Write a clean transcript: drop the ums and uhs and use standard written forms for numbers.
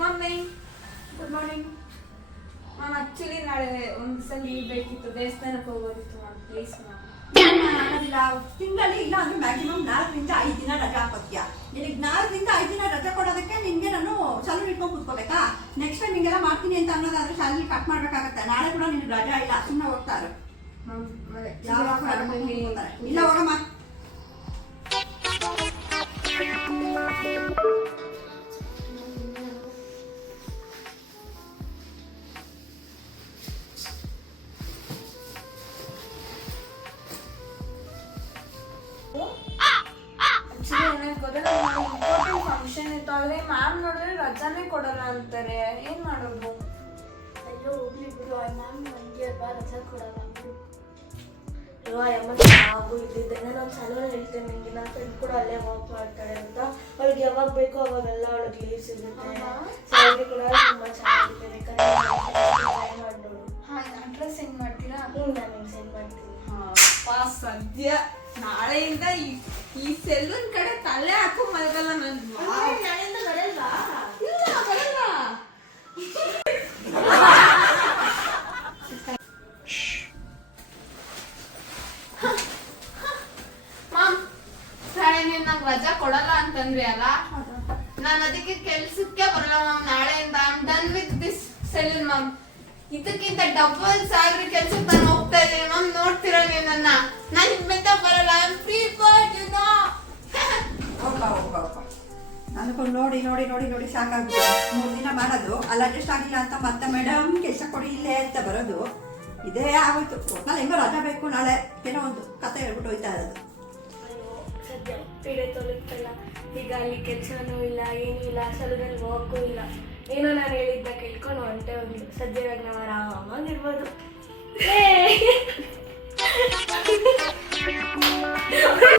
Morning. Good morning ma'am. Actually ನಾಳೆ ಒಂದು ಸಲ ಲೀವ್ ಬೇಕಿತ್ತು, ದೇವಸ್ಥಾನಕ್ಕೆ ಹೋಗೋದಿತ್ತು ಮ್ಯಾಮ್. Please ma'am. ತಿಂಗಳಲ್ಲಿ ಇಲ್ಲ ಅಂದ್ರೆ ಮ್ಯಾಕ್ಸಿಮಮ್ 4ರಿಂದ 5 ದಿನ ರಜಾ ಹಾಕೋತೀಯ. ನಿನಗೆ 4ರಿಂದ 5 ದಿನ ರಜಾ ಕೊಡೋದಕ್ಕೆ ನಿನ್ಗೆ ನಾನು ಸಲೂನ್ ಇಟ್ಕೊಂಡು ಕೂತ್ಕೋಬೇಕಾ? ನೆಕ್ಸ್ಟ್ ಟೈಮ್ ಹಿಂಗೆಲ್ಲ ಮಾಡ್ತೀನಿ ಅಂತ ಅನ್ನೋದಾದ್ರೆ ಸ್ಯಾಲರಿ ಕಟ್ ಮಾಡ್ಬೇಕಾಗತ್ತೆ. ನಾಳೆ ಕೂಡ ನಿನ್ಗೆ ರಜಾ ಇಲ್ಲ, ಸುಮ್ಮನೆ ಹೋಗ್ತಾರೆ. ಇಲ್ಲ ಹೋಗಮ್ಮ. ಇಂಪಾರ್ಟೆಂಟ್ ಫಂಕ್ಷನ್ ಇತ್ತು, ಆದ್ರೆ ಮ್ಯಾಮ್ ನೋಡಿದ್ರೆ ರಜಾನೇ ಕೊಡಲ್ಲ ಅಂತಾರೆ. ಏನ್ ಮಾಡೋದು? ಅಯ್ಯೋ ಹೋಗ್ಲಿ ಬಿಡು, ಮ್ಯಾಮ್ ನನಗೆ ಅಲ್ವಾ ರಜಾ ಕೊಡಲ್ಲ. ಹಾಗೂ ಇದ್ದಿದ್ದೆ ನಾನು ಸಲೂನ್ ಹೇಳ್ತೇನೆ ನಿಮಗೆ. ನನ್ನ ಫ್ರೆಂಡ್ ಕೂಡ ಅಲ್ಲೇ ವರ್ಕ್ ಮಾಡ್ತಾಳೆ ಅಂತ. ಅವಳಿಗೆ ಯಾವಾಗ ಬೇಕೋ ಅವಾಗೆಲ್ಲ ಅವಳಿಗೆ ಲೀವ್ ಸಿಗುತ್ತೆ. ಸ್ಯಾಲರಿ ಕೂಡ ತುಂಬ ಚೆನ್ನಾಗಿದೆ. ಬೇಕಾದ್ರೆ ಮಾಡಿ ನೋಡು. ಅಡ್ರೆಸ್ ಸೆಂಡ್ ಮಾಡ್ತೀರಾ? ನಾನು ನಿಮ್ಗೆ ಸೆಂಡ್ ಮಾಡ್ತೀನಿ. ಸದ್ಯ ನಾಳೆಯಿಂದ ಈ ಸೆಲೂನ್ ಕಡೆ ತಲೆ ಹಾಕೋ ಮಲಗಲ್ಲ ನಾನು. ನಾಳೆಯಿಂದ ಬರಲ್ವಾ? ಇಲ್ಲ ಬರಲ್ಲ. ಮ್ಯಾಮ್, ನಾಳೆ ನೀವು ನಂಗೆ ರಜಾ ಕೊಡಲ್ಲ ಅಂತಂದ್ರಿ ಅಲ್ಲ, ನಾನು ಅದಕ್ಕೆ ಕೆಲ್ಸಕ್ಕೆ ಬರಲ್ಲ ಮ್ಯಾಮ್. ನಾಳೆಯಿಂದ I am done with this salon ma'am. ಇದಕ್ಕಿಂತ ಡಬಲ್ ಸ್ಯಾಲರಿ ಕೆಲ್ಸಕ್ಕೆ ನಾನು ಹೋಗ್ತಾ ಇದ್ದೀನಿ ಮ್ಯಾಮ್. ನೋಡ್ತೀರಾ ನೀವು ನನ್ನ? ನಾನು ಇನ್ಮೇಲೆ ಬರಲ್ಲ. I am free bird, you know. ನನಗೂ ನೋಡಿ ನೋಡಿ ನೋಡಿ ನೋಡಿ ಸಾಕಾಗ್ಬಿಟ್ಟು 3 ದಿನ ಮಾಡೋದು, ಅಲ್ಲಿ ಅಡ್ಜಸ್ಟ್ ಆಗಿಲ್ಲ ಅಂತ ಮತ್ತೆ ಮೇಡಮ್ ಕೆಲಸ ಕೊಡಿ ಇಲ್ಲೇ ಅಂತ ಬರೋದು, ಇದೇ ಆಗೋಯ್ತು. ಒಟ್ನಲ್ಲಿ ಹೆಂಗೋ ರಜಾ ಬೇಕು ನಾಳೆ, ಏನೋ ಒಂದು ಕತೆ ಹೇಳ್ಬಿಟ್ಟು ಹೋಯ್ತಾ ಇರೋದು. ಅಯ್ಯೋ ಸದ್ಯ ಪೀಡೆ ತೊಲಗ್ತಲ್ಲ. ಈಗ ಅಲ್ಲಿ ಕೆಲಸನೂ ಇಲ್ಲ, ಏನೂ ಇಲ್ಲ, ಸಲೂನಲ್ಲಿ ವರ್ಕು ಇಲ್ಲ. ಏನೋ